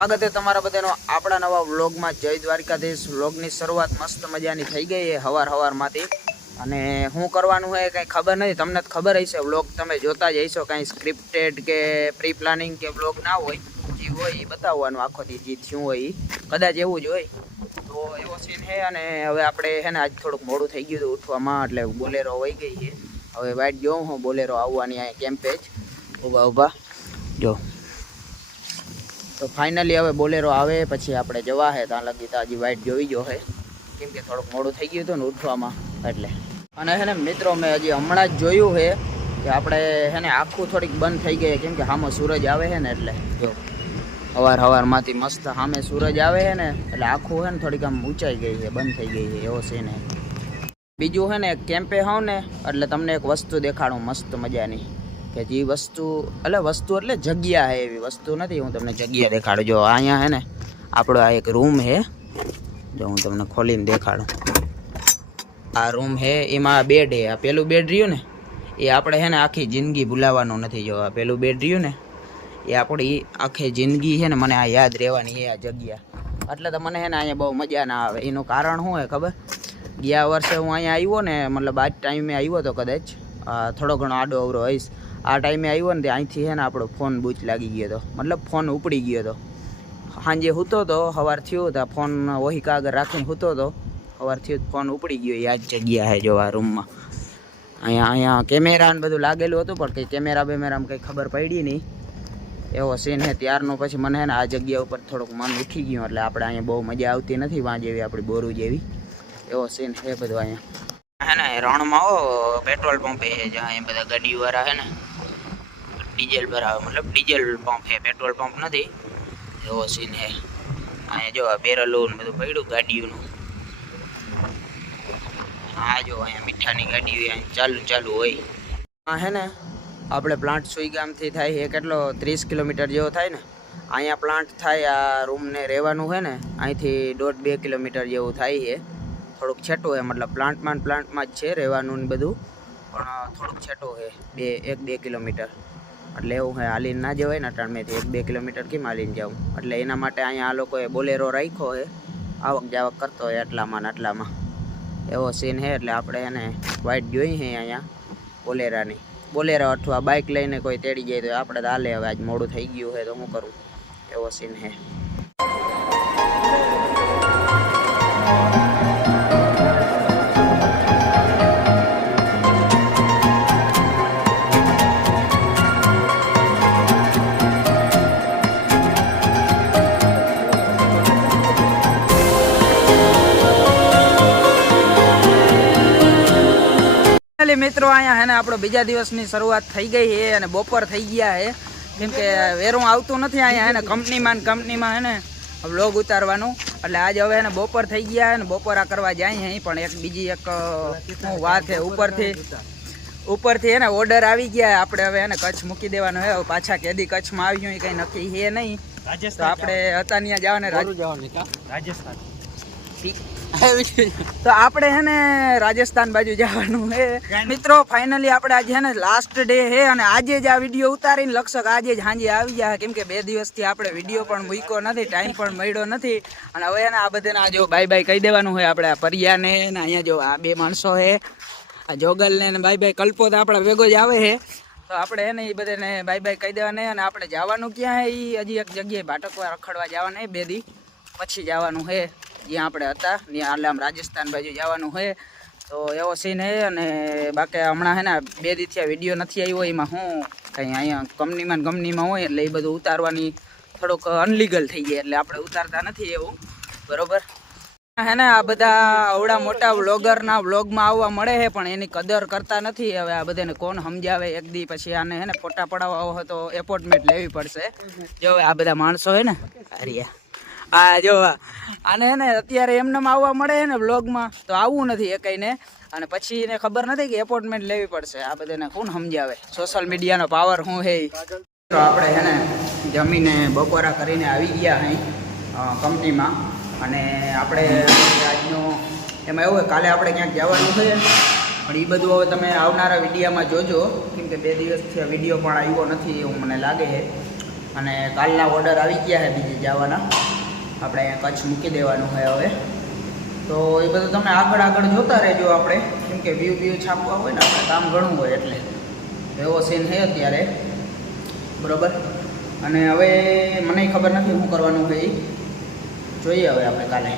સ્વાગત છે તમારા બધાનો આપણા નવા વ્લોગમાં। જય દ્વારકાધીશ। વ્લોગની શરૂઆત મસ્ત મજાની થઈ ગઈ છે હવારમાંથી। અને શું કરવાનું હોય કંઈ ખબર નથી, તમને જ ખબર હશે। વ્લોગ તમે જોતા જ હશો, કાંઈ સ્ક્રિપ્ટેડ કે પ્રી પ્લાનિંગ કે વ્લોગ ના હોય, જે હોય એ બતાવવાનું આખો દી જે થયું હોય એ કદાચ એવું જ હોય તો એવો સીન છે। અને હવે આપણે છે ને આજ થોડુંક મોડું થઈ ગયું હતું ઉઠવામાં, એટલે બોલેરો વહી ગઈ છે। હવે વાઇટ જોઉં હું બોલેરો આવવાની અહીંયા કેમ્પે જ ઊભા જો। તો ફાઇનલી હવે બોલેરો આવે પછી આપણે જવા છે ત્યાં લગી તો હજી વાઇટ જોઈ જો છે, કેમ કે થોડુંક મોડું થઈ ગયું હતું ને ઉઠવામાં એટલે। અને છે ને મિત્રો, મેં હજી હમણાં જ જોયું છે કે આપણે છે ને આખું થોડીક બંધ થઈ ગઈ, કેમ કે સામે સૂરજ આવે છે ને, એટલે જો હવારમાંથી મસ્ત સામે સૂરજ આવે છે ને, એટલે આખું છે ને થોડીક આમ ઊંચાઈ ગઈ છે, બંધ થઈ ગઈ છે એવો સીન છે। બીજું છે ને કેમ્પે હોઉં ને એટલે તમને એક વસ્તુ દેખાડું મસ્ત મજાની, કે જે વસ્તુ એટલે જગ્યા છે, એવી વસ્તુ નથી। હું તમને જગ્યા દેખાડું। જો અહીંયા છે ને આપણો આ એક રૂમ છે, જો હું તમને ખોલીને દેખાડું। આ રૂમ છે, એમાં બેડ છે। આ પેલું બેડ રહ્યું ને એ આપણે છે ને આખી જિંદગી ભૂલાવાનું નથી। જો આ પેલું બેડ રહ્યું ને એ આપણી આખી જિંદગી છે ને મને આ યાદ રહેવાની છે આ જગ્યા। એટલે તો મને છે ને અહીંયા બહુ મજા ના આવે। એનું કારણ શું હોય ખબર? ગયા વર્ષે હું અહીંયા આવ્યો ને, મતલબ આ ટાઈમે આવ્યો તો કદાચ થોડો ઘણો આડો અવરો હઈશ। આ ટાઈમે આવ્યો ને તે અહીંથી છે ને આપણો ફોન બૂચ લાગી ગયો હતો, મતલબ ફોન ઉપડી ગયો હતો। સાંજે સૂતો હતો, સવાર થયું તો ફોન ઓહિકા આગળ રાખીને સૂતો હતો, સવાર થયું ફોન ઉપડી ગયો। યાદ જગ્યા છે જો આ રૂમમાં। અહીંયા કેમેરા ને બધું લાગેલું હતું, પણ કંઈ કેમેરામાં કંઈ ખબર પડી નહીં એવો સીન છે ત્યારનો। પછી મને છે ને આ જગ્યા ઉપર થોડુંક મન ઉઠી ગયું, એટલે આપણે અહીંયા બહુ મજા આવતી નથી વાં જેવી, આપણી બોરું જેવી એવો સીન છે બધું અહીંયા। હે ને રણમાં પેટ્રોલ પંપ છે, જ્યાં અહીંયા બધા ગાડીવાળા છે ને ડીઝલ ભરાવે, મતલબ ડીઝલ પંપ છે, પેટ્રોલ પંપ નથી એવો સીન છે। અહીંયા જો આ બેરલું ને બધું પડ્યું ગાડીઓનું। હા જો અહીંયા મીઠાની ગાડીઓ અહીંયા ચાલુ હોય। હા છે ને આપણે પ્લાન્ટ સુઈગામથી થાય છે કેટલો 30 કિલોમીટર જેવો થાય ને, અહીંયા પ્લાન્ટ થાય આ રૂમને રહેવાનું છે ને અહીંથી 1.5-2 કિલોમીટર જેવું થાય છે। થોડુંક છેટું છે, મતલબ પ્લાન્ટમાં જ છે રહેવાનું ને બધું, પણ થોડુંક છેટું છે 1-2 કિલોમીટર। એટલે એવું છે હાલીને ના જવાય ને, અટાણમેથી 1-2 કિલોમીટર કેમ હાલીને જાઉં? એટલે એના માટે અહીંયા આ લોકોએ બોલેરો રાખ્યો છે, આવક જાવક કરતો હોય આટલામાં ને આટલામાં એવો સીન છે। એટલે આપણે એને વાઇટ જોઈ છે અહીંયા બોલેરો અથવા બાઇક લઈને કોઈ તેડી જાય તો આપણે તો હાલે। હવે આજ મોડું થઈ ગયું છે તો શું કરું એવો સીન છે। મિત્રો અહીંયા હે ને આપણો બીજા દિવસની શરૂઆત થઈ ગઈ છે અને બપોર થઈ ગયા છે, કેમ કે વેરું આવતું નથી અહીંયા હે ને કંપનીમાં હે ને વ્લોગ ઉતારવાનું। એટલે આજે હવે એને બપોર થઈ ગયા છે ને બપોરા કરવા જાય છે, પણ એક બીજી એક વાત છે ઉપરથી હે ને ઓર્ડર આવી ગયા। આપણે હવે એને કચ્છ મૂકી દેવાનો છે। પાછા કેદી કચ્છમાં આવ્યું એ કંઈ નક્કી છે નહીં, તો આપણે હતા ત્યાં જવાને રાજસ્થાન તો આપણે હે ને રાજસ્થાન બાજુ જવાનું છે મિત્રો। ફાઇનલી આપણે આજે હે ને લાસ્ટ ડે છે, અને આજે જ આ વિડીયો ઉતારીને લક્ષક આજે જ સાંજે આવી જાય, કેમ કે 2 દિવસથી આપણે વિડીયો પણ મૂક્યો નથી, ટાઈમ પણ મળ્યો નથી। અને હવે એને આ બધાને જો બાય કહી દેવાનું હોય આપણે આ પરિયાને ને અહીંયા જો આ 2 માણસો છે, આ જોગલને ને બાય કલ્પો તો આપણા ભેગો જ આવે છે, તો આપણે હે ને એ બધાને બાય કહી દેવાને। અને આપણે જવાનું ક્યાં છે એ હજી એક જગ્યાએ ભાટકવા રખડવા જવાના 2 દી પછી જવાનું છે જ્યાં આપણે હતા ત્યાં, એટલે આમ રાજસ્થાન બાજુ જવાનું હોય તો એવો સીન છે। અને બાકી હમણાં છે ને 2 દીથી આ વિડીયો નથી આવ્યો, એમાં હું કંઈ અહીંયા કંપનીમાં હોય એટલે એ બધું ઉતારવાની થોડુંક અનલીગલ થઈ જાય, એટલે આપણે ઉતારતા નથી એવું બરોબર હે ને। આ બધા અવડા મોટા વ્લોગરના વ્લોગમાં આવવા મળે છે, પણ એની કદર કરતા નથી। હવે આ બધાને કોણ સમજાવે? એક દી પછી આને હે ને ફોટા પડાવવા હોય તો એપોઇન્ટમેન્ટ લેવી પડશે। જો આ બધા માણસો છે ને હરિયા, હા જો આને હે ને અત્યારે એમને આવવા મળે છે ને વ્લોગમાં, તો આવવું નથી એ કહીને, અને પછી એને ખબર નથી કે એપોઇન્ટમેન્ટ લેવી પડશે। આ બધાને કોણ સમજાવે સોશિયલ મીડિયાનો પાવર શું છે? તો આપણે છે ને જમીને બપોરા કરીને આવી ગયા અહીં કંપનીમાં, અને આપણે આજનો એમાં એવું કાલે આપણે ક્યાંક જવાનું છે, પણ એ બધું હવે તમે આવનારા વિડીયોમાં જોજો, કેમ કે 2 દિવસથી આ વિડીયો પણ આવ્યો નથી એવું મને લાગે છે। અને કાલના ઓર્ડર આવી ગયા છે બીજી જવાના, આપણે અહીંયા કચ્છ મૂકી દેવાનું છે હવે. તો એ બધું તમે આગળ જોતા રહેજો આપણે, કેમ કે વ્યૂ છાપવા હોય ને આપણે કામ ઘણું હોય એટલે એવો સીન છે અત્યારે, બરાબર. અને હવે મને ખબર નથી શું કરવાનું છે એ જોઈએ હવે આપણે કાલે.